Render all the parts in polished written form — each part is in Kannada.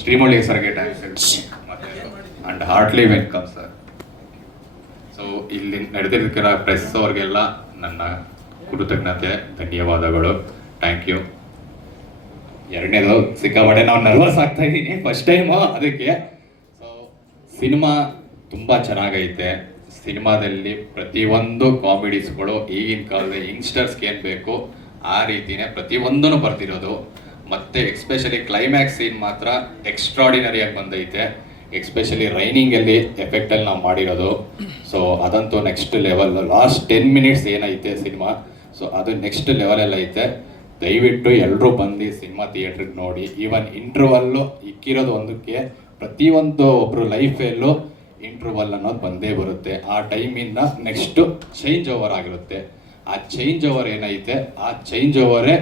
ಶ್ರೀಮೌಳಿ ಸರ್ಗೆ thanks and heartly welcome sir. So ಇಲ್ಲಿ ನಡೆದಿದ್ದಕ್ಕೆಲ್ಲ ಪ್ರೆಸ್ ಅವ್ರಿಗೆಲ್ಲ ನನ್ನ ಕೃತಜ್ಞತೆ, ಧನ್ಯವಾದಗಳು, ಥ್ಯಾಂಕ್ ಯು. ಎರಡನೇದು ಸಿಕ್ಕಾಪಟ್ಟೆ ನಾವು ನರ್ವಸ್ ಆಗ್ತಾ ಇದ್ದೀನಿ ಫಸ್ಟ್ ಟೈಮು, ಅದಕ್ಕೆ. ಸೊ ಸಿನಿಮಾ ತುಂಬ ಚೆನ್ನಾಗೈತೆ. ಸಿನಿಮಾದಲ್ಲಿ ಪ್ರತಿಯೊಂದು ಕಾಮಿಡೀಸ್ಗಳು ಈಗಿನ ಕಾಲದ ಯಂಗ್ಸ್ಟರ್ಸ್ಗೆ ಏನು ಬೇಕು ಆ ರೀತಿಯೇ ಪ್ರತಿಯೊಂದೂ ಬರ್ತಿರೋದು. ಮತ್ತು ಎಕ್ಸ್ಪೆಷಲಿ ಕ್ಲೈಮ್ಯಾಕ್ಸ್ ಸೀನ್ ಮಾತ್ರ ಎಕ್ಸ್ಟ್ರಾಡಿನರಿಯಾಗಿ ಬಂದೈತೆ. ಎಕ್ಸ್ಪೆಷಲಿ ರೈನಿಂಗಲ್ಲಿ ಎಫೆಕ್ಟಲ್ಲಿ ನಾವು ಮಾಡಿರೋದು. ಸೊ ಅದಂತೂ ನೆಕ್ಸ್ಟ್ ಲೆವೆಲ್. ಲಾಸ್ಟ್ 10 minutes ಏನೈತೆ ಸಿನಿಮಾ, ಸೊ ಅದು ನೆಕ್ಸ್ಟ್ ಲೆವೆಲಲ್ಲಿ ಐತೆ. ದಯವಿಟ್ಟು ಎಲ್ಲರೂ ಬಂದು ಸಿನಿಮಾ ಥಿಯೇಟ್ರಿಗೆ ನೋಡಿ. ಈವನ್ ಇಂಟರ್ವಲ್ಲು ಇಕ್ಕಿರೋದು ಒಂದಕ್ಕೆ, ಪ್ರತಿಯೊಂದು ಒಬ್ಬರು ಲೈಫಲ್ಲೂ ಇಂಟರ್ವಲ್ ಅನ್ನೋದು ಬಂದೇ ಬರುತ್ತೆ. ಆ ಟೈಮಿಂದ ನೆಕ್ಸ್ಟು ಚೇಂಜ್ ಓವರ್ ಆಗಿರುತ್ತೆ. ಆ ಚೇಂಜ್ ಓವರ್ ಏನೈತೆ, ಆ ಚೇಂಜ್ ಓವರೇ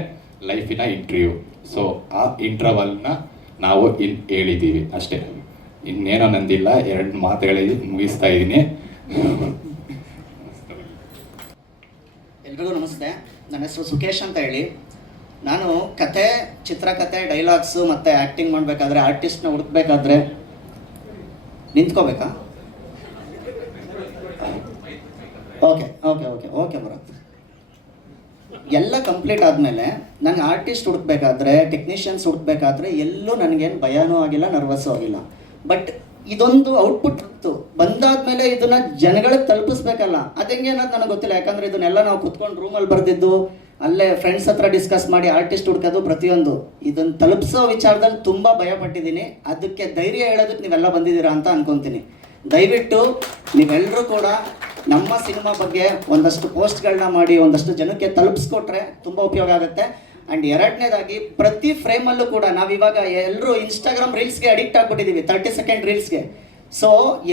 ಲೈಫಿನ ಇಂಟರ್ವ್ಯೂ. ಸೊ ಆ ಇಂಟರ್ವಲ್ನ ನಾವು ಇಲ್ಲಿ ಹೇಳಿದ್ದೀವಿ ಅಷ್ಟೇ, ಇನ್ನೇನೋ ನಂದಿಲ್ಲ. 2 ಮಾತು ಹೇಳಿ ಮುಗಿಸ್ತಾ ಇದ್ದೀನಿ. ಎಲ್ರಿಗೂ ನಮಸ್ತೆ. ನನ್ನ ಹೆಸರು ಸುಕೇಶ್ ಅಂತ ಹೇಳಿ. ನಾನು ಕತೆ, ಚಿತ್ರಕಥೆ, ಡೈಲಾಗ್ಸು ಮತ್ತು ಆ್ಯಕ್ಟಿಂಗ್ ಮಾಡಬೇಕಾದ್ರೆ, ಆರ್ಟಿಸ್ಟ್ನ ಹುಡುಕ್ಬೇಕಾದ್ರೆ ನಿಂತ್ಕೋಬೇಕಾ? ಓಕೆ ಓಕೆ ಓಕೆ ಓಕೆ ಬರುತ್ತೆ. ಎಲ್ಲ ಕಂಪ್ಲೀಟ್ ಆದಮೇಲೆ ನನಗೆ ಆರ್ಟಿಸ್ಟ್ ಹುಡುಕ್ಬೇಕಾದ್ರೆ, ಟೆಕ್ನಿಷಿಯನ್ಸ್ ಹುಡುಕ್ಬೇಕಾದ್ರೆ ಎಲ್ಲೂ ನನಗೇನು ಭಯನೂ ಆಗಿಲ್ಲ, ನರ್ವಸ್ಸೂ ಆಗಿಲ್ಲ. ಬಟ್ ಇದೊಂದು ಔಟ್ಪುಟ್ ಇತ್ತು, ಬಂದಾದ್ಮೇಲೆ ಇದನ್ನ ಜನಗಳಿಗೆ ತಲುಪಿಸ್ಬೇಕಲ್ಲ, ಅದೆಂಗೆ ಅನ್ನೋದು ನನಗೆ ಗೊತ್ತಿಲ್ಲ. ಯಾಕಂದರೆ ಇದನ್ನೆಲ್ಲ ನಾವು ಕುತ್ಕೊಂಡು ರೂಮಲ್ಲಿ ಬರೆದಿದ್ದು, ಅಲ್ಲೇ ಫ್ರೆಂಡ್ಸ್ ಹತ್ರ ಡಿಸ್ಕಸ್ ಮಾಡಿ ಆರ್ಟಿಸ್ಟ್ ಹುಡ್ಕೋದು, ಪ್ರತಿಯೊಂದು ಇದನ್ನು ತಲುಪಿಸೋ ವಿಚಾರದಲ್ಲಿ ತುಂಬ ಭಯಪಟ್ಟಿದ್ದೀನಿ. ಅದಕ್ಕೆ ಧೈರ್ಯ ಹೇಳೋದಕ್ಕೆ ನೀವೆಲ್ಲ ಬಂದಿದ್ದೀರಾ ಅಂತ ಅನ್ಕೊತೀನಿ. ದಯವಿಟ್ಟು ನೀವೆಲ್ಲರೂ ಕೂಡ ನಮ್ಮ ಸಿನಿಮಾ ಬಗ್ಗೆ ಒಂದಷ್ಟು ಪೋಸ್ಟ್ಗಳನ್ನ ಮಾಡಿ ಒಂದಷ್ಟು ಜನಕ್ಕೆ ತಲುಪಿಸ್ಕೊಟ್ರೆ ತುಂಬ ಉಪಯೋಗ ಆಗುತ್ತೆ. ಆ್ಯಂಡ್ ಎರಡನೇದಾಗಿ ಪ್ರತಿ ಫ್ರೇಮಲ್ಲೂ ಕೂಡ ನಾವಿವಾಗ ಎಲ್ಲರೂ ಇನ್ಸ್ಟಾಗ್ರಾಮ್ ರೀಲ್ಸ್ಗೆ ಅಡಿಕ್ಟ್ ಆಗಿಬಿಟ್ಟಿದ್ದೀವಿ, 30 ಸೆಕೆಂಡ್ ರೀಲ್ಸ್ಗೆ. ಸೊ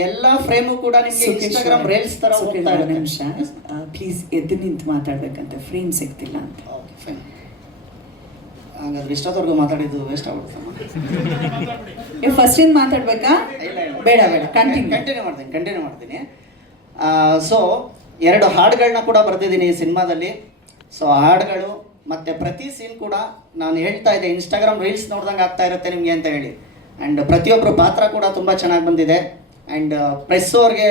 ಎಲ್ಲ ಫ್ರೇಮು ಕೂಡ ನಿಮಗೆ ಇನ್ಸ್ಟಾಗ್ರಾಮ್ ರೀಲ್ಸ್ ಥರ ಹೋಗ್ತಾ ಇರುತ್ತೆ. ನಿಮಿಷ ಪ್ಲೀಸ್ ಎದ್ದು ನಿಂತು ಮಾತಾಡ್ಬೇಕಂತ, ಫ್ರೇಮ್ ಸಿಗ್ತಿಲ್ಲ ಅಂತ. Okay fine. ಹಾಗಾದ್ರೆ ಇಷ್ಟೊತ್ತವರೆಗೂ ಮಾತಾಡಿದ್ದು ವೇಸ್ಟ್ ಆಗ್ಬಿಡುತ್ತೆ. ಫಸ್ಟಿಂದ ಮಾತಾಡ್ಬೇಕಾ? ಬೇಡ ಬೇಡ, ಕಂಟಿನ್ಯೂ ಮಾಡ್ತೀನಿ. ಸೊ 2 ಹಾಡುಗಳನ್ನ ಕೂಡ ಬರೆದಿದ್ದೀನಿ ಈ ಸಿನಿಮಾದಲ್ಲಿ. ಸೊ ಹಾಡುಗಳು ಮತ್ತು ಪ್ರತಿ ಸೀನ್ ಕೂಡ ನಾನು ಹೇಳ್ತಾ ಇದ್ದೆ, ಇನ್ಸ್ಟಾಗ್ರಾಮ್ ರೀಲ್ಸ್ ನೋಡ್ದಂಗೆ ಆಗ್ತಾ ಇರುತ್ತೆ ನಿಮಗೆ ಅಂತ ಹೇಳಿ. ಆ್ಯಂಡ್ ಪ್ರತಿಯೊಬ್ಬರು ಪಾತ್ರ ಕೂಡ ತುಂಬ ಚೆನ್ನಾಗಿ ಬಂದಿದೆ. ಆ್ಯಂಡ್ ಪ್ರೆಸ್ ಅವ್ರಿಗೆ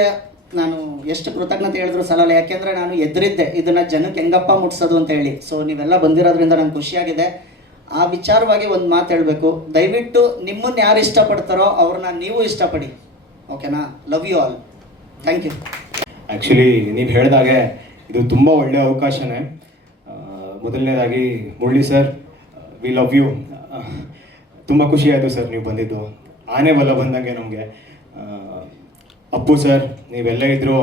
ನಾನು ಎಷ್ಟು ಕೃತಜ್ಞತೆ ಹೇಳಿದ್ರು ಸಲಲ್ಲ, ಯಾಕೆಂದರೆ ನಾನು ಎದುರಿದ್ದೆ ಇದನ್ನು ಜನಕ್ಕೆ ಹೆಂಗಪ್ಪ ಮುಟ್ಸೋದು ಅಂತ ಹೇಳಿ. ಸೊ ನೀವೆಲ್ಲ ಬಂದಿರೋದ್ರಿಂದ ನಂಗೆ ಖುಷಿಯಾಗಿದೆ. ಆ ವಿಚಾರವಾಗಿ ಒಂದು ಮಾತು ಹೇಳಬೇಕು, ದಯವಿಟ್ಟು ನಿಮ್ಮನ್ನು ಯಾರು ಇಷ್ಟಪಡ್ತಾರೋ ಅವ್ರನ್ನ ನೀವು ಇಷ್ಟಪಡಿ, ಓಕೆನಾ? Love you all. Thank you. Actually ನೀವು ಹೇಳಿದಾಗೆ ಇದು ತುಂಬ ಒಳ್ಳೆಯ ಅವಕಾಶನೇ. ಮೊದಲನೇದಾಗಿ Murali sir, we love you. ತುಂಬ ಖುಷಿ ಆಯಿತು ಸರ್ ನೀವು ಬಂದಿದ್ದು, ಆನೆ ಬಲ ಬಂದಂಗೆ ನಮಗೆ. ಅಪ್ಪು ಸರ್, ನೀವೆಲ್ಲ ಇದ್ದರು.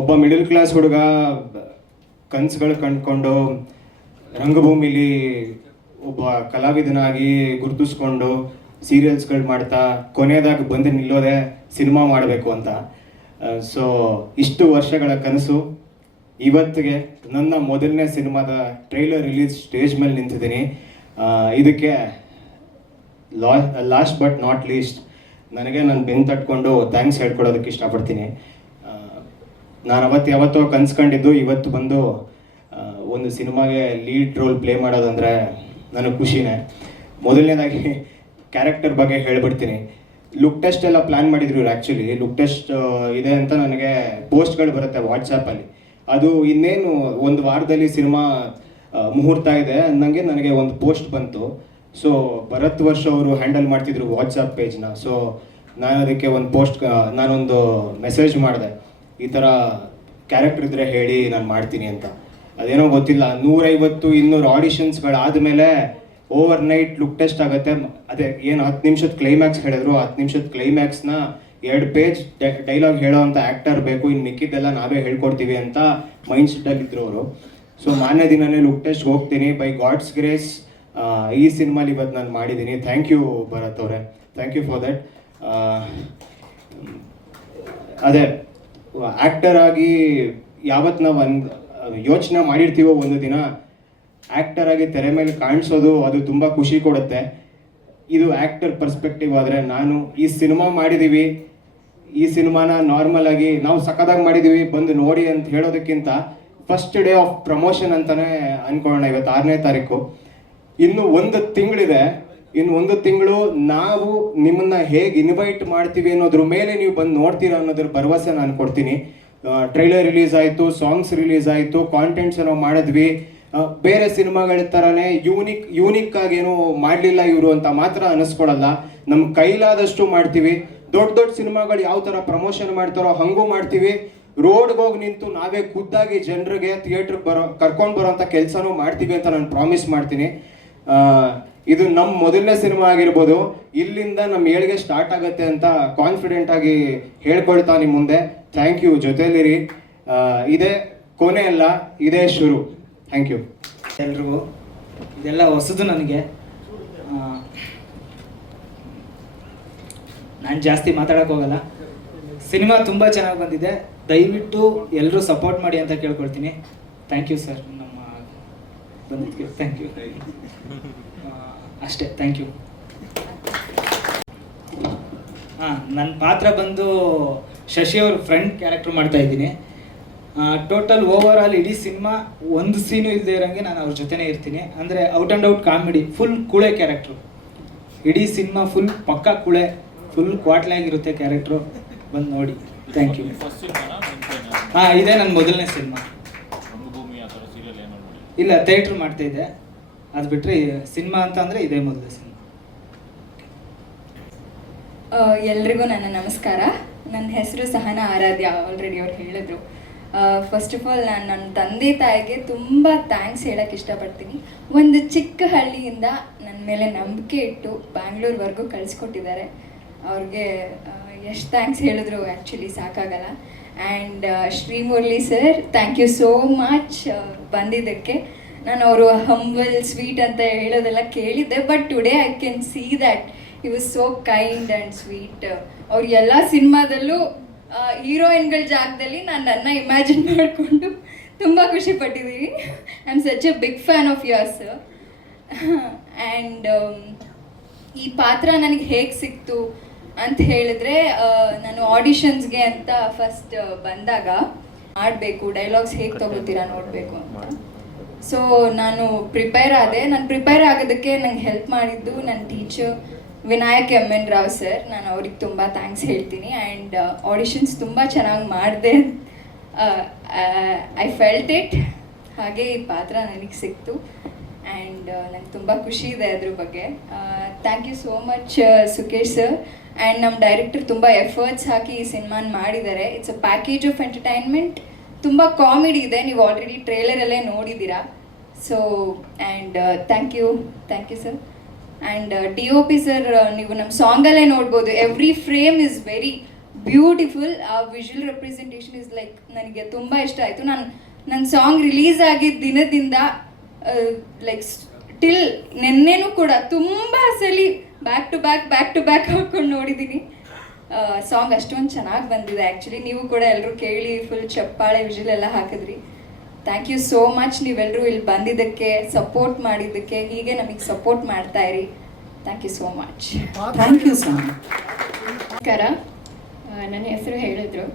ಒಬ್ಬ ಮಿಡಲ್ ಕ್ಲಾಸ್ ಹುಡುಗ ಕನಸುಗಳು ಕಂಡುಕೊಂಡು ರಂಗಭೂಮಿಲಿ ಒಬ್ಬ ಕಲಾವಿದನಾಗಿ ಗುರುತಿಸ್ಕೊಂಡು ಸೀರಿಯಲ್ಸ್ಗಳು ಮಾಡ್ತಾ ಕೊನೆಯದಾಗಿ ಬಂದು ನಿಲ್ಲೋದೆ ಸಿನಿಮಾ ಮಾಡಬೇಕು ಅಂತ. ಸೊ ಇಷ್ಟು ವರ್ಷಗಳ ಕನಸು ಇವತ್ತಿಗೆ ನನ್ನ ಮೊದಲನೇ ಸಿನಿಮಾದ ಟ್ರೈಲರ್ ರಿಲೀಸ್ ಸ್ಟೇಜ್ ಮೇಲೆ ನಿಂತಿದ್ದೀನಿ. ಇದಕ್ಕೆ ಲಾಸ್ಟ್ ಬಟ್ ನಾಟ್ ಲೀಸ್ಟ್ ನನಗೆ ನಾನು ಬೆನ್ನು ತಟ್ಕೊಂಡು ಥ್ಯಾಂಕ್ಸ್ ಹೇಳ್ಕೊಡೋದಕ್ಕೆ ಇಷ್ಟಪಡ್ತೀನಿ. ನಾನು ಯಾವತ್ತೋ ಕನ್ಸ್ಕೊಂಡಿದ್ದು ಇವತ್ತು ಬಂದು ಒಂದು ಸಿನಿಮಾಗೆ ಲೀಡ್ ರೋಲ್ ಪ್ಲೇ ಮಾಡೋದಂದರೆ ನನಗೆ ಖುಷಿನೇ. ಮೊದಲನೇದಾಗಿ ಕ್ಯಾರೆಕ್ಟರ್ ಬಗ್ಗೆ ಹೇಳ್ಬಿಡ್ತೀನಿ. ಲುಕ್ ಟೆಸ್ಟ್ ಎಲ್ಲ ಪ್ಲ್ಯಾನ್ ಮಾಡಿದ್ರು ಇವ್ರು. ಆ್ಯಕ್ಚುಲಿ ಲುಕ್ ಟೆಸ್ಟ್ ಇದೆ ಅಂತ ನನಗೆ ಪೋಸ್ಟ್ಗಳು ಬರುತ್ತೆ ವಾಟ್ಸಪ್ಪಲ್ಲಿ. ಅದು ಇನ್ನೇನು ಒಂದು ವಾರದಲ್ಲಿ ಸಿನಿಮಾ ಮುಹೂರ್ತ ಇದೆ ಅಂದಂಗೆ ನನಗೆ ಒಂದು ಪೋಸ್ಟ್ ಬಂತು. ಸೊ ಭರತ್ ವರ್ಷ ಅವರು ಹ್ಯಾಂಡಲ್ ಮಾಡ್ತಿದ್ರು ವಾಟ್ಸಪ್ ಪೇಜ್ನ. ಸೊ ನಾನು ಅದಕ್ಕೆ ನಾನೊಂದು ಮೆಸೇಜ್ ಮಾಡಿದೆ, ಈ ಥರ ಕ್ಯಾರೆಕ್ಟರ್ ಇದ್ದರೆ ಹೇಳಿ ನಾನು ಮಾಡ್ತೀನಿ ಅಂತ. ಅದೇನೋ ಗೊತ್ತಿಲ್ಲ, 150-200 ಆಡಿಷನ್ಸ್ಗಳಾದಮೇಲೆ ಓವರ್ ನೈಟ್ ಲುಕ್ ಟೆಸ್ಟ್ ಆಗುತ್ತೆ. ಅದೇ ಏನು 10 ನಿಮಿಷದ ಕ್ಲೈಮ್ಯಾಕ್ಸ್ ಹೇಳಿದ್ರು, 10 ನಿಮಿಷದ ಕ್ಲೈಮ್ಯಾಕ್ಸ್ನ 2 ಪೇಜ್ ಡೈಲಾಗ್ ಹೇಳೋ ಅಂತ ಆ್ಯಕ್ಟರ್ ಬೇಕು, ಇನ್ನು ಮಿಕ್ಕಿದ್ದೆಲ್ಲ ನಾವೇ ಹೇಳ್ಕೊಡ್ತೀವಿ ಅಂತ ಮೈಂಡ್ ಸೆಟ್ಟಲ್ಲಿದ್ದರು ಅವರು. ಸೊ ಮಾರನೇ ದಿನವೇ ಲುಕ್ ಟೆಸ್ಟ್ ಹೋಗ್ತೀನಿ. ಬೈ ಗಾಡ್ಸ್ ಗ್ರೇಸ್ ಈ ಸಿನಿಮಾಲಿ ಇವತ್ತು ನಾನು ಮಾಡಿದ್ದೀನಿ. ಥ್ಯಾಂಕ್ ಯು ಭರತ್ ಅವರೇ, ಥ್ಯಾಂಕ್ ಯು ಫಾರ್ ದ್ಯಾಟ್. ಅದೇ ಆ್ಯಕ್ಟರ್ ಆಗಿ ಯಾವತ್ತು ನಾವು ಯೋಚನೆ ಮಾಡಿರ್ತೀವೋ ಒಂದು ದಿನ ಆ್ಯಕ್ಟರ್ ಆಗಿ ತೆರೆ ಮೇಲೆ ಕಾಣಿಸೋದು, ಅದು ತುಂಬ ಖುಷಿ ಕೊಡುತ್ತೆ. ಇದು ಆ್ಯಕ್ಟರ್ ಪರ್ಸ್ಪೆಕ್ಟಿವ್ ಆದರೆ ನಾನು ಈ ಸಿನಿಮಾ ಮಾಡಿದ್ದೀವಿ, ಈ ಸಿನಿಮಾನ ನಾರ್ಮಲ್ ಆಗಿ ನಾವು ಸಖತ್ತಾಗಿ ಮಾಡಿದ್ದೀವಿ ಬಂದು ನೋಡಿ ಅಂತ ಹೇಳೋದಕ್ಕಿಂತ ಫಸ್ಟ್ ಡೇ ಆಫ್ ಪ್ರಮೋಷನ್ ಅಂತಾನೆ ಅನ್ಕೊಳ್ಳೋಣ. ಇವತ್ತು 6ನೇ ತಾರೀಕು, ಇನ್ನು 1 ತಿಂಗಳಿದೆ. ಇನ್ನು 1 ತಿಂಗಳು ನಾವು ನಿಮ್ಮನ್ನ ಹೇಗೆ ಇನ್ವೈಟ್ ಮಾಡ್ತೀವಿ ಅನ್ನೋದ್ರ ಮೇಲೆ ನೀವು ಬಂದು ನೋಡ್ತೀರಾ ಅನ್ನೋದ್ರ ಭರವಸೆ ನಾನು ಕೊಡ್ತೀನಿ. ಟ್ರೈಲರ್ ರಿಲೀಸ್ ಆಯಿತು, ಸಾಂಗ್ಸ್ ರಿಲೀಸ್ ಆಯಿತು, ಕಾಂಟೆಂಟ್ಸ್ ಏನೋ ಮಾಡಿದ್ವಿ. ಬೇರೆ ಸಿನಿಮಾಗಳ ಥರನೇ ಯೂನಿಕ್ ಆಗಿ ಏನೋ ಮಾಡಲಿಲ್ಲ ಇವರು ಅಂತ ಮಾತ್ರ ಅನ್ನಿಸ್ಕೊಳಲ್ಲ. ನಮ್ಮ ಕೈಲಾದಷ್ಟು ಮಾಡ್ತೀವಿ. ದೊಡ್ಡ ಸಿನಿಮಾಗಳು ಯಾವ ಥರ ಪ್ರಮೋಷನ್ ಮಾಡ್ತಾರೋ ಹಂಗೂ ಮಾಡ್ತೀವಿ. ರೋಡ್ಗೆ ಹೋಗಿ ನಿಂತು ನಾವೇ ಖುದ್ದಾಗಿ ಜನರಿಗೆ ಥಿಯೇಟ್ರಿಗೆ ಕರ್ಕೊಂಡು ಬರೋಂಥ ಕೆಲಸನೂ ಮಾಡ್ತೀವಿ ಅಂತ ನಾನು ಪ್ರಾಮಿಸ್ ಮಾಡ್ತೀನಿ. ಇದು ನಮ್ಮ ಮೊದಲನೇ ಸಿನಿಮಾ ಆಗಿರ್ಬೋದು. ಇಲ್ಲಿಂದ ನಮ್ಮ ಏಳಿಗೆ ಸ್ಟಾರ್ಟ್ ಆಗುತ್ತೆ ಅಂತ ಕಾನ್ಫಿಡೆಂಟ್ ಆಗಿ ಹೇಳ್ಕೊಳ್ತಾ ನಿಮ್ಮ ಮುಂದೆ. ಥ್ಯಾಂಕ್ ಯು, ಜೊತೆಲಿರಿ. ಇದೇ ಕೊನೆ ಅಲ್ಲ, ಇದೇ ಶುರು. ಥ್ಯಾಂಕ್ ಯು ಎಲ್ರಿಗೂ. ಇದೆಲ್ಲ ಹೊಸದು ನನಗೆ. ನಾನು ಜಾಸ್ತಿ ಮಾತಾಡೋಕೆ ಹೋಗಲ್ಲ. ಸಿನಿಮಾ ತುಂಬ ಚೆನ್ನಾಗಿ ಬಂದಿದೆ. ದಯವಿಟ್ಟು ಎಲ್ಲರೂ ಸಪೋರ್ಟ್ ಮಾಡಿ ಅಂತ ಕೇಳ್ಕೊಳ್ತೀನಿ. ಥ್ಯಾಂಕ್ ಯು ಸರ್, ನಮ್ಮ ಬಂದಿದ್ದಕ್ಕೆ ಥ್ಯಾಂಕ್ ಯು. ಅಷ್ಟೇ, ಥ್ಯಾಂಕ್ ಯು. ನನ್ನ ಪಾತ್ರ ಬಂದು ಶಶಿ ಅವ್ರ ಫ್ರೆಂಡ್ ಕ್ಯಾರೆಕ್ಟರ್ ಮಾಡ್ತಾ ಇದ್ದೀನಿ. ಟೋಟಲ್ ಓವರ್ ಆಲ್ ಇಡೀ ಸಿನಿಮಾ ಒಂದು ಸೀನು ಇಲ್ಲದೆ ಇರೋಂಗೆ ನಾನು ಅವ್ರ ಜೊತೆನೇ ಇರ್ತೀನಿ. ಅಂದರೆ out and out comedy, full ಕುಳೆ ಕ್ಯಾರೆಕ್ಟ್ರು. ಇಡೀ ಸಿನಿಮಾ ಫುಲ್ ಪಕ್ಕಾ ಕುಳೆ, ಫುಲ್ ಕ್ವಾಟ್ಲಾಗಿರುತ್ತೆ ಕ್ಯಾರೆಕ್ಟ್ರು. ಬಂದು ನೋಡಿ. Thank you. ಇದೇ ನನ್ನ ಮೊದಲನೇ ಸಿನಿಮಾ. ಇಲ್ಲ, ಥಿಯೇಟ್ರ್ ಮಾಡ್ತಾಯಿದ್ದೆ. ಅದು ಬಿಟ್ಟರೆ ಸಿನಿಮಾ ಅಂತ ಅಂದರೆ ಇದೇ ಮೊದಲನೇ ಸಿನಿಮಾ. ಎಲ್ರಿಗೂ ನನ್ನ ನಮಸ್ಕಾರ. ನನ್ನ ಹೆಸರು ಸಹನಾ ಆರಾಧ್ಯ. ಆಲ್ರೆಡಿ ಅವ್ರು ಹೇಳಿದ್ರು. ಫಸ್ಟ್ ಆಫ್ ಆಲ್ ನಾನು ನನ್ನ ತಂದೆ ತಾಯಿಗೆ ತುಂಬ ಥ್ಯಾಂಕ್ಸ್ ಹೇಳೋಕ್ಕೆ ಇಷ್ಟಪಡ್ತೀನಿ. ಒಂದು ಚಿಕ್ಕ ಹಳ್ಳಿಯಿಂದ ನನ್ನ ಮೇಲೆ ನಂಬಿಕೆ ಇಟ್ಟು ಬ್ಯಾಂಗ್ಳೂರ್ವರೆಗೂ ಕಳಿಸ್ಕೊಟ್ಟಿದ್ದಾರೆ. ಅವ್ರಿಗೆ ಎಷ್ಟು ಥ್ಯಾಂಕ್ಸ್ ಹೇಳಿದ್ರು ಆ್ಯಕ್ಚುಲಿ ಸಾಕಾಗಲ್ಲ. And Srimurali sir, thank you so much ಬಂದಿದ್ದಕ್ಕೆ. ನಾನು ಅವರು ಹಂಬಲ್ ಸ್ವೀಟ್ ಅಂತ ಹೇಳೋದೆಲ್ಲ ಕೇಳಿದ್ದೆ, but today I can see that he was so kind and sweet. ಅವ್ರು ಎಲ್ಲ ಸಿನಿಮಾದಲ್ಲೂ ಹೀರೋಯಿನ್ಗಳ ಜಾಗದಲ್ಲಿ ನನ್ನ ಇಮ್ಯಾಜಿನ್ ಮಾಡಿಕೊಂಡು ತುಂಬ ಖುಷಿ ಪಟ್ಟಿದ್ದೀನಿ. I am such a big fan of yours. And ಈ ಪಾತ್ರ ನನಗೆ ಹೇಗೆ ಸಿಕ್ತು ಅಂತ ಹೇಳಿದ್ರೆ, ನಾನು ಆಡಿಷನ್ಸ್ಗೆ ಅಂತ ಫಸ್ಟ್ ಬಂದಾಗ ಮಾಡಬೇಕು, ಡೈಲಾಗ್ಸ್ ಹೇಗೆ ತೊಗೋತೀರಾ ನೋಡಬೇಕು ಅಂತ. ಸೊ ನಾನು ಪ್ರಿಪೇರ್ ಆದೆ. ನಾನು ಪ್ರಿಪೇರ್ ಆಗೋದಕ್ಕೆ ನಂಗೆ ಹೆಲ್ಪ್ ಮಾಡಿದ್ದು ನನ್ನ teacher Vinayak MN Rao sir. ನಾನು ಅವ್ರಿಗೆ ತುಂಬ ಥ್ಯಾಂಕ್ಸ್ ಹೇಳ್ತೀನಿ. ಆ್ಯಂಡ್ ಆಡಿಷನ್ಸ್ ತುಂಬ ಚೆನ್ನಾಗಿ ಮಾಡಿದೆ. I felt it. ಹಾಗೆ ಈ ಪಾತ್ರ ನನಗೆ ಸಿಕ್ತು. ಆ್ಯಂಡ್ ನಂಗೆ ತುಂಬ ಖುಷಿ ಇದೆ ಅದ್ರ ಬಗ್ಗೆ. Thank you so much Sukesh sir. And ನಮ್ಮ ಡೈರೆಕ್ಟರ್ ತುಂಬ ಎಫರ್ಟ್ಸ್ ಹಾಕಿ ಈ ಸಿನಿಮಾನ ಮಾಡಿದ್ದಾರೆ. It's a package of entertainment. ತುಂಬ ಕಾಮಿಡಿ ಇದೆ, ನೀವು ಆಲ್ರೆಡಿ ಟ್ರೇಲರಲ್ಲೇ ನೋಡಿದ್ದೀರಾ. So and thank you sir. And DOP sir, ನೀವು ನಮ್ಮ ಸಾಂಗಲ್ಲೇ ನೋಡ್ಬೋದು, every frame is very beautiful. ಆ ವಿಜುವಲ್ ರೆಪ್ರೆಸೆಂಟೇಷನ್ ಇಸ್ ಲೈಕ್ ನನಗೆ ತುಂಬ ಇಷ್ಟ ಆಯಿತು. ನನ್ನ ಸಾಂಗ್ ರಿಲೀಸ್ ಆಗಿದ್ದ ದಿನದಿಂದ ಲೈಕ್ ಟಿಲ್ ನೆನ್ನೆನೂ ಕೂಡ ತುಂಬ ಸಲ ಬ್ಯಾಕ್ ಟು ಬ್ಯಾಕ್ ಹಾಕ್ಕೊಂಡು ನೋಡಿದ್ದೀನಿ. ಸಾಂಗ್ ಅಷ್ಟೊಂದು ಚೆನ್ನಾಗಿ ಬಂದಿದೆ. ಆ್ಯಕ್ಚುಲಿ ನೀವು ಕೂಡ ಎಲ್ಲರೂ ಕೇಳಿ ಫುಲ್ ಚಪ್ಪಾಳೆ ವಿಜುವಲ್ ಎಲ್ಲ ಹಾಕಿದ್ರಿ. Thank you so much. ನೀವೆಲ್ಲರೂ ಇಲ್ಲಿ ಬಂದಿದ್ದಕ್ಕೆ, ಸಪೋರ್ಟ್ ಮಾಡಿದ್ದಕ್ಕೆ, ಹೀಗೆ ನಮಗೆ ಸಪೋರ್ಟ್ ಮಾಡ್ತಾ ಇರಿ. Thank you so much. Thank you sir. ನಮಸ್ಕಾರ. ನನ್ನ ಹೆಸರು ಹೇಳಿದ್ರು.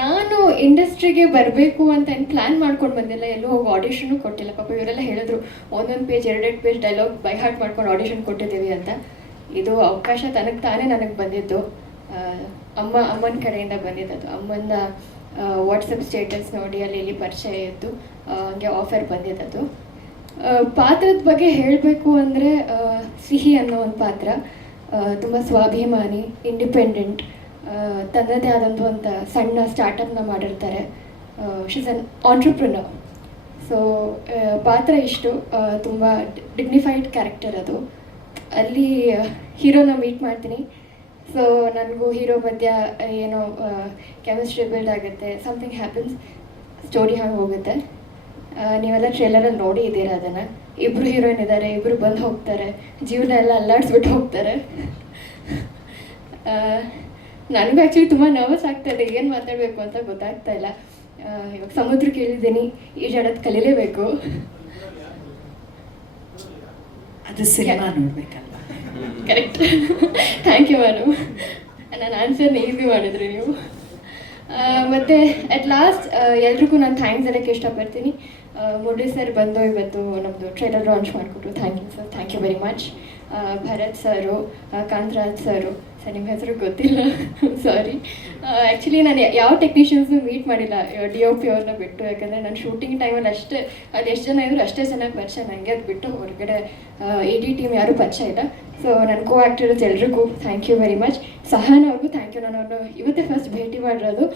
ನಾನು ಇಂಡಸ್ಟ್ರಿಗೆ ಬರಬೇಕು ಅಂತ ಏನು ಪ್ಲ್ಯಾನ್ ಮಾಡ್ಕೊಂಡು ಬಂದಿಲ್ಲ, ಎಲ್ಲೂ ಹೋಗಿ ಆಡಿಷನ್ನು ಕೊಟ್ಟಿಲ್ಲ. ಪಾಪ ಇವರೆಲ್ಲ ಹೇಳಿದ್ರು ಒಂದೊಂದು page 2 page dialogue by heart ಮಾಡ್ಕೊಂಡು ಆಡಿಷನ್ ಕೊಟ್ಟಿದ್ದೀವಿ ಅಂತ. ಇದು ಅವಕಾಶ ತಾನೇ ನನಗೆ ಬಂದಿದ್ದು. ಅಮ್ಮನ ಕಡೆಯಿಂದ ಬಂದಿದ್ದದು. ಅಮ್ಮನ ವಾಟ್ಸಪ್ ಸ್ಟೇಟಸ್ ನೋಡಿ ಅಲ್ಲಿ ಪರಿಚಯ ಇದ್ದು ಹಂಗೆ ಆಫರ್ ಬಂದಿದ್ದದು. ಪಾತ್ರದ ಬಗ್ಗೆ ಹೇಳಬೇಕು ಅಂದರೆ, ಸಿಹಿ ಅನ್ನೋ ಒಂದು ಪಾತ್ರ ತುಂಬ ಸ್ವಾಭಿಮಾನಿ, ಇಂಡಿಪೆಂಡೆಂಟ್, ತನ್ನದೇ ಆದಂಥ ಒಂದು ಸಣ್ಣ ಸ್ಟಾರ್ಟಪ್ನ ಮಾಡಿರ್ತಾರೆ. ಶೀಸ್ ಅನ್ ಆಂಟ್ರಪ್ರಿನರ್. ಸೊ ಪಾತ್ರ ಇಷ್ಟು ತುಂಬ ಡಿಗ್ನಿಫೈಡ್ ಕ್ಯಾರೆಕ್ಟರ್ ಅದು. ಅಲ್ಲಿ ಹೀರೋನ ಮೀಟ್ ಮಾಡ್ತೀನಿ. ಸೊ ನನಗೂ ಹೀರೋ ಮಧ್ಯ ಏನೋ ಕೆಮಿಸ್ಟ್ರಿ ಬಿಲ್ಡ್ ಆಗುತ್ತೆ, ಸಮಥಿಂಗ್ ಹ್ಯಾಪನ್ಸ್, ಸ್ಟೋರಿ ಹಾಗೆ ಹೋಗುತ್ತೆ. ನೀವೆಲ್ಲ ಟ್ರೇಲರಲ್ಲಿ ನೋಡಿ ಇದ್ದೀರಾ ಅದನ್ನು. ಇಬ್ಬರು ಹೀರೋಯಿನ್ ಇದ್ದಾರೆ, ಇಬ್ಬರು ಬಂದು ಹೋಗ್ತಾರೆ, ಜೀವನ ಎಲ್ಲ ಅಲ್ಲಾಡಿಸ್ಬಿಟ್ಟು ಹೋಗ್ತಾರೆ. ನನಗೂ ಆ್ಯಕ್ಚುಲಿ ತುಂಬ ನರ್ವಸ್ ಆಗ್ತಾಯಿದೆ, ಏನು ಮಾತಾಡಬೇಕು ಅಂತ ಗೊತ್ತಾಗ್ತಾ ಇಲ್ಲ. ಇವಾಗ ಸಮುದ್ರಕ್ಕೆ ಇಳಿದ್ದೀನಿ, ಈಜಾಡೋದು ಕಲೀಲೇಬೇಕು. ಅದು ಸಿನಿಮಾ ನೋಡ್ಬೇಕಲ್ವಾ? ಕರೆಕ್ಟ್. Thank you madam. ನನ್ನ ಆನ್ಸರ್ನ ಈಸಿ ಮಾಡಿದ್ರಿ ನೀವು. ಮತ್ತು ಅಟ್ ಲಾಸ್ಟ್ ಎಲ್ರಿಗೂ ನಾನು ಥ್ಯಾಂಕ್ಸ್ ಹೇಳೋಕ್ಕೆ ಇಷ್ಟಪಡ್ತೀನಿ. ಮುರಳಿ ಸರ್ ಬಂದು ಇವತ್ತು ನಮ್ಮದು ಟ್ರೈಲರ್ ಲಾಂಚ್ ಮಾಡಿಕೊಟ್ರು. Thank you sir, thank you very much. Bharat sir, Kantharaj sir ನಿಮ್ಮ ಹೆಸರು ಗೊತ್ತಿಲ್ಲ ಸಾರಿ. ಆ್ಯಕ್ಚುಲಿ ನಾನು ಯಾವ ಟೆಕ್ನಿಷಿಯನ್ಸ್ನು ಮೀಟ್ ಮಾಡಿಲ್ಲ DOP ಅವ್ರನ್ನ ಬಿಟ್ಟು, ಯಾಕಂದರೆ ನಾನು ಶೂಟಿಂಗ್ ಟೈಮಲ್ಲಿ ಅಷ್ಟೇ ಅದು ಎಷ್ಟು ಜನ ಇದ್ರು ಅಷ್ಟೇ ಚೆನ್ನಾಗಿ ಪರಿಚಯ ನನಗೆ. ಅದು ಬಿಟ್ಟು ಹೊರಗಡೆ AD ಟೀಮ್ ಯಾರೂ ಪರಿಚಯ ಇಲ್ಲ. ಸೊ ನನ್ನ ಕೋ ಆ್ಯಕ್ಟರ್ಸ್ ಎಲ್ರಿಗೂ ಥ್ಯಾಂಕ್ ಯು ವೆರಿ ಮಚ್. ಸಹನ ಅವ್ರಿಗೂ ಥ್ಯಾಂಕ್ ಯು. ನಾನು ಅವ್ರನ್ನ ಇವತ್ತೇ ಫಸ್ಟ್ ಭೇಟಿ ಮಾಡಿರೋದು,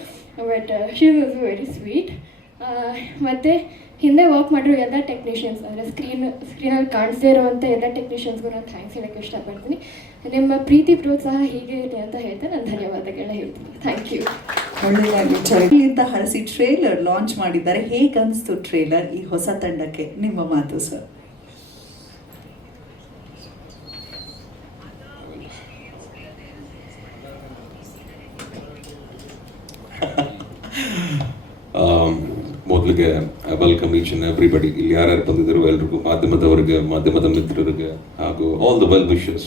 but she was very sweet. ಮತ್ತು ಹಿಂದೆ ವರ್ಕ್ ಮಾಡಿರೋ ಎಲ್ಲ ಟೆಕ್ನಿಷಿಯನ್ಸ್, ಅಂದರೆ ಸ್ಕ್ರೀನಲ್ಲಿ ಕಾಣಿಸದೇ ಇರುವಂಥ ಎಲ್ಲ ಟೆಕ್ನಿಷಿಯನ್ಸ್ಗೂ ನಾನು ಥ್ಯಾಂಕ್ಸ್ ಹೇಳೋಕ್ಕೆ ಇಷ್ಟಪಡ್ತೀನಿ. ನಿಮ್ಮ ಪ್ರೀತಿ ಪ್ರೋತ್ಸಾಹ ಹೀಗೆ ಇರಲಿ ಅಂತ ಹೇಳ್ತಾ ನಾನು ಧನ್ಯವಾದಗಳನ್ನ ಹೇಳ್ತೀನಿ. Thank you. ಒಳ್ಳೆಯದಾಗಿ ಚಳಿಯಿಂದ ಹರಿಸಿ ಟ್ರೇಲರ್ ಲಾಂಚ್ ಮಾಡಿದ್ದಾರೆ. ಹೇಗೆ ಅನಿಸ್ತು ಟ್ರೇಲರ್ ಈ ಹೊಸ ತಂಡಕ್ಕೆ? ನಿಮ್ಮ ಮಾತು ಸರ್. ಮೊದಲಿಗೆ ವೆಲ್ಕಮ್ ಈಚ್ ಅಂಡ್ ಎವ್ರಿಬಡಿ. ಇಲ್ಲಿ ಯಾರ್ಯಾರು ಬಂದಿದ್ರು ಎಲ್ರಿಗೂ, ಮಾಧ್ಯಮದವರಿಗೆ, ಮಾಧ್ಯಮದ ಮಿತ್ರರಿಗೆ ಹಾಗೂ ಆಲ್ ದ ವೆಲ್ ವಿಶಸ್.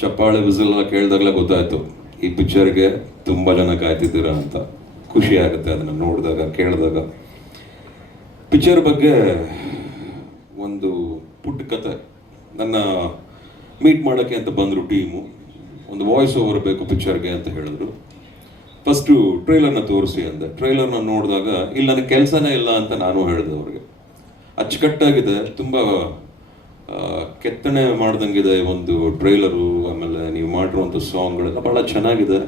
ಚಪ್ಪಾಳೆ ವಿಸಲ್ ಎಲ್ಲ ಕೇಳಿದಾಗಲೇ ಗೊತ್ತಾಯ್ತು ಈ ಪಿಕ್ಚರ್ಗೆ ತುಂಬ ಜನ ಕಾಯ್ತಿದ್ದೀರಾ ಅಂತ. ಖುಷಿ ಆಗುತ್ತೆ ಅದನ್ನು ನೋಡಿದಾಗ, ಕೇಳಿದಾಗ. ಪಿಕ್ಚರ್ ಬಗ್ಗೆ ಒಂದು ಪುಟ್ಟ ಕತೆ. ನನ್ನ ಮೀಟ್ ಮಾಡೋಕ್ಕೆ ಅಂತ ಬಂದರು ಟೀಮು. ಒಂದು ವಾಯ್ಸ್ ಓವರ್ ಬೇಕು ಪಿಕ್ಚರ್ಗೆ ಅಂತ ಹೇಳಿದ್ರು. ಫಸ್ಟು ಟ್ರೈಲರ್ನ ತೋರಿಸಿ ಅಂದೆ. ಟ್ರೈಲರ್ನ ನೋಡಿದಾಗ ಇಲ್ಲಿ ನನಗೆ ಕೆಲಸನೇ ಇಲ್ಲ ಅಂತ ನಾನು ಹೇಳಿದೆ ಅವ್ರಿಗೆ. ಅಚ್ಚುಕಟ್ಟಾಗಿದೆ, ತುಂಬ ಕೆತ್ತನೆ ಮಾಡ್ದಂಗಿದೆ ಒಂದು ಟ್ರೈಲರು. ಆಮೇಲೆ ನೀವು ಮಾಡಿರುವಂಥ ಸಾಂಗ್ಗಳೆಲ್ಲ ಭಾಳ ಚೆನ್ನಾಗಿದೆ.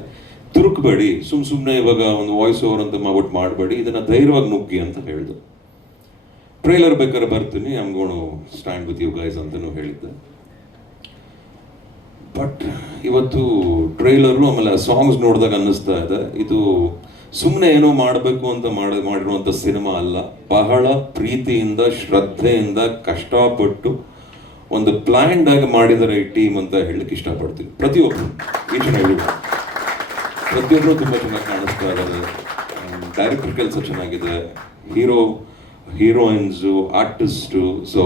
ತುರುಕಬೇಡಿ, ಸುಮ್ಮನೆ ಇವಾಗ ಒಂದು ವಾಯ್ಸ್ ಓವರ್ ಅಂತ ಮಾಡ್ಬಿಟ್ಟು ಮಾಡಬೇಡಿ, ಇದನ್ನು ಧೈರ್ಯವಾಗಿ ನುಗ್ಗಿ ಅಂತ ಹೇಳಿದೆ. ಟ್ರೈಲರ್ ಬೇಕಾದ್ರೆ ಬರ್ತೀನಿ, I am gone to stand with you guys ಅಂತಲೂ ಹೇಳಿದ್ದೆ. ಬಟ್ ಇವತ್ತು ಟ್ರೈಲರು ಆಮೇಲೆ ಸಾಂಗ್ಸ್ ನೋಡಿದಾಗ ಅನ್ನಿಸ್ತಾ ಇದೆ, ಇದು ಸುಮ್ಮನೆ ಏನೋ ಮಾಡಬೇಕು ಅಂತ ಮಾಡಿರುವಂಥ ಸಿನಿಮಾ ಅಲ್ಲ. ಬಹಳ ಪ್ರೀತಿಯಿಂದ, ಶ್ರದ್ಧೆಯಿಂದ, ಕಷ್ಟಪಟ್ಟು ಒಂದು ಪ್ಲ್ಯಾನ್ಡ್ ಆಗಿ ಮಾಡಿದ್ದಾರೆ ಈ ಟೀಮ್ ಅಂತ ಹೇಳಲಿಕ್ಕೆ ಇಷ್ಟಪಡ್ತೀನಿ. ಪ್ರತಿಯೊಬ್ಬರು, ಈ ಚೆನ್ನಾಗಿ ಪ್ರತಿಯೊಬ್ಬರು ತುಂಬ ಚೆನ್ನಾಗಿ ಕಾಣಿಸ್ತಾ ಇದ್ದಾರೆ. ಡೈರೆಕ್ಟರ್ ಕೆಲಸ ಚೆನ್ನಾಗಿದೆ, ಹೀರೋಯಿನ್ಸು, ಆರ್ಟಿಸ್ಟು, ಸೊ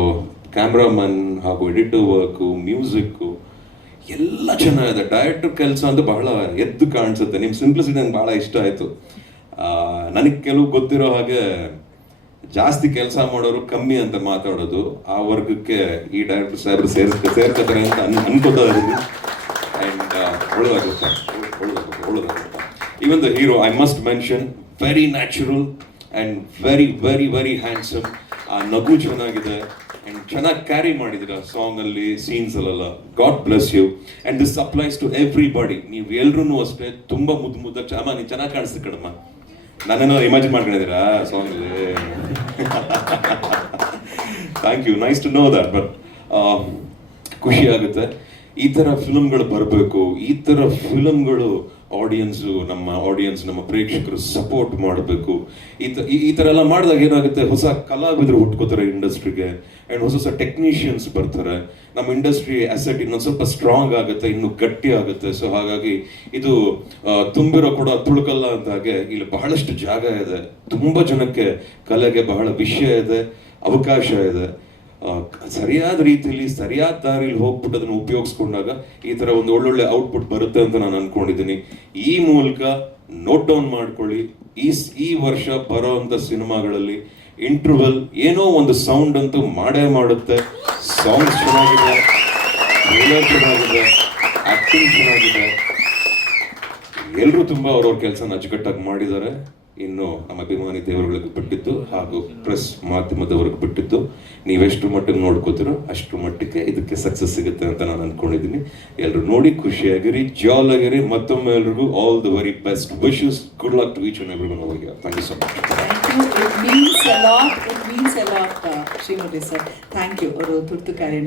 ಕ್ಯಾಮ್ರಾಮನ್ ಹಾಗೂ ಎಡಿಟರ್ ವರ್ಕು, ಮ್ಯೂಸಿಕ್ಕು ಎಲ್ಲ ಚೆನ್ನಾಗಿದೆ. ಡೈರೆಕ್ಟರ್ ಕೆಲಸ ಅಂತ ಬಹಳ ಎದ್ದು ಕಾಣಿಸುತ್ತೆ. ನಿಮ್ಮ ಸಿಂಪ್ಲಿಸಿಟಿ ನಂಗೆ ಭಾಳ ಇಷ್ಟ ಆಯಿತು. ನನಗೆ ಕೆಲವು ಗೊತ್ತಿರೋ ಹಾಗೆ ಜಾಸ್ತಿ ಕೆಲಸ ಮಾಡೋರು ಕಮ್ಮಿ ಅಂತ ಮಾತಾಡೋದು, ಆ ವರ್ಗಕ್ಕೆ ಈ ಡೈರೆಕ್ಟರ್ ಸಾಹೇಬ್ರು ಸೇರ್ಕೋತಾರೆ ಅಂತ ಅನ್ಕೋತಾ ಇದ್ದೀನಿ. ಆ್ಯಂಡ್ ಒಳ್ಳೆದಾಗುತ್ತೆ. Even the hero, I must mention, very natural and very very very handsome. ಆ ನಗು ಚೆನ್ನಾಗಿದೆ ಆ್ಯಂಡ್ ಚೆನ್ನಾಗಿ ಕ್ಯಾರಿ ಮಾಡಿದ್ದೀರ ಸಾಂಗಲ್ಲಿ, ಸೀನ್ಸಲ್ಲೆಲ್ಲ. God bless you. And this applies to everybody. ನೀವು ಎಲ್ರೂ ಅಷ್ಟೇ ತುಂಬ ಮುದ್ದು ನೀನು ಚೆನ್ನಾಗಿ ಕಾಣಿಸ್ತು ಕಣಮ್ಮ. ನಾನೇನೋ ಇಮ್ಯಾಜಿನ್ ಮಾಡ್ಕೊಂಡಿದ್ದೀರಾ ಸಾಂಗಲ್ಲಿ? Thank you, nice to know that. But ಖುಷಿ ಆಗುತ್ತೆ. ಈ ಥರ ಫಿಲಮ್ಗಳು ಬರಬೇಕು. ಈ ಥರ ಫಿಲಮ್ಗಳು ನಮ್ಮ ಪ್ರೇಕ್ಷಕರು ಸಪೋರ್ಟ್ ಮಾಡಬೇಕು. ಈ ಥರ ಎಲ್ಲ ಮಾಡಿದಾಗ ಏನಾಗುತ್ತೆ, ಹೊಸ ಕಲಾವಿದರು ಹುಟ್ಕೋತಾರೆ ಇಂಡಸ್ಟ್ರಿಗೆ, ಆ್ಯಂಡ್ ಹೊಸ ಟೆಕ್ನಿಷಿಯನ್ಸ್ ಬರ್ತಾರೆ. ನಮ್ಮ ಇಂಡಸ್ಟ್ರಿ ಅಸೆಟ್ ಇನ್ನೊಂದು ಸ್ವಲ್ಪ ಸ್ಟ್ರಾಂಗ್ ಆಗುತ್ತೆ, ಇನ್ನೂ ಗಟ್ಟಿ ಆಗುತ್ತೆ. ಸೊ ಹಾಗಾಗಿ ಇದು ತುಂಬಿರೋ ಕೂಡ ತುಳುಕಲ್ಲ ಅಂತ ಹಾಗೆ ಇಲ್ಲಿ ಬಹಳಷ್ಟು ಜಾಗ ಇದೆ. ತುಂಬ ಜನಕ್ಕೆ ಕಲೆಗೆ ಬಹಳ ವಿಷಯ ಇದೆ, ಅವಕಾಶ ಇದೆ. ಸರಿಯಾದ ರೀತಿಯಲ್ಲಿ, ಸರಿಯಾದ ದಾರಿಯಲ್ಲಿ ಹೋಗ್ಬಿಟ್ಟು ಅದನ್ನು ಉಪಯೋಗಿಸ್ಕೊಂಡಾಗ ಈ ಥರ ಒಂದು ಒಳ್ಳೊಳ್ಳೆ ಔಟ್ಪುಟ್ ಬರುತ್ತೆ ಅಂತ ನಾನು ಅನ್ಕೊಂಡಿದ್ದೀನಿ. ಈ ಮೂಲಕ ನೋಟ್ ಡೌನ್ ಮಾಡ್ಕೊಳ್ಳಿ, ಈ ವರ್ಷ ಬರೋವಂಥ ಸಿನಿಮಾಗಳಲ್ಲಿ ಇಂಟರ್ವಲ್ ಏನೋ ಒಂದು ಸೌಂಡ್ ಅಂತೂ ಮಾಡೇ ಮಾಡುತ್ತೆ. ಸಾಂಗ್ಸ್ ಚೆನ್ನಾಗಿದೆ, ಟ್ರೇಲರ್ ಚೆನ್ನಾಗಿದೆ, ಆಕ್ಟಿಂಗ್ ಚೆನ್ನಾಗಿದೆ. ಎಲ್ಲರೂ ತುಂಬ ಅವ್ರವ್ರ ಕೆಲಸನ ಅಚ್ಚುಕಟ್ಟಾಗಿ ಮಾಡಿದ್ದಾರೆ. ಇನ್ನು ನಮ್ಮ ಅಭಿಮಾನಿ ದೇವರುಗಳಿಗೆ ಬಿಟ್ಟಿದ್ದು ಹಾಗೂ ಪ್ರೆಸ್ ಮಾಧ್ಯಮದವ್ರಿಗೆ ಬಿಟ್ಟಿದ್ದು, ನೀವೆಷ್ಟು ಮಟ್ಟಿಗೆ ನೋಡ್ಕೋತೀರೋ ಅಷ್ಟು ಮಟ್ಟಿಗೆ ಇದಕ್ಕೆ ಸಕ್ಸಸ್ ಸಿಗುತ್ತೆ ಅಂತ ನಾನು ಅನ್ಕೊಂಡಿದ್ದೀನಿ. ಎಲ್ಲರೂ ನೋಡಿ ಖುಷಿಯಾಗಿರಿ, ಜಾಲ್ ಆಗಿರಿ. ಮತ್ತೊಮ್ಮೆ ಎಲ್ರಿಗೂ all the very best wishes. Good luck to each and every one over here. Thank you so much. It means a lot, Shrimati sir. Thank you. ಅವರು ತುರ್ತು ಕಾರ್ಯ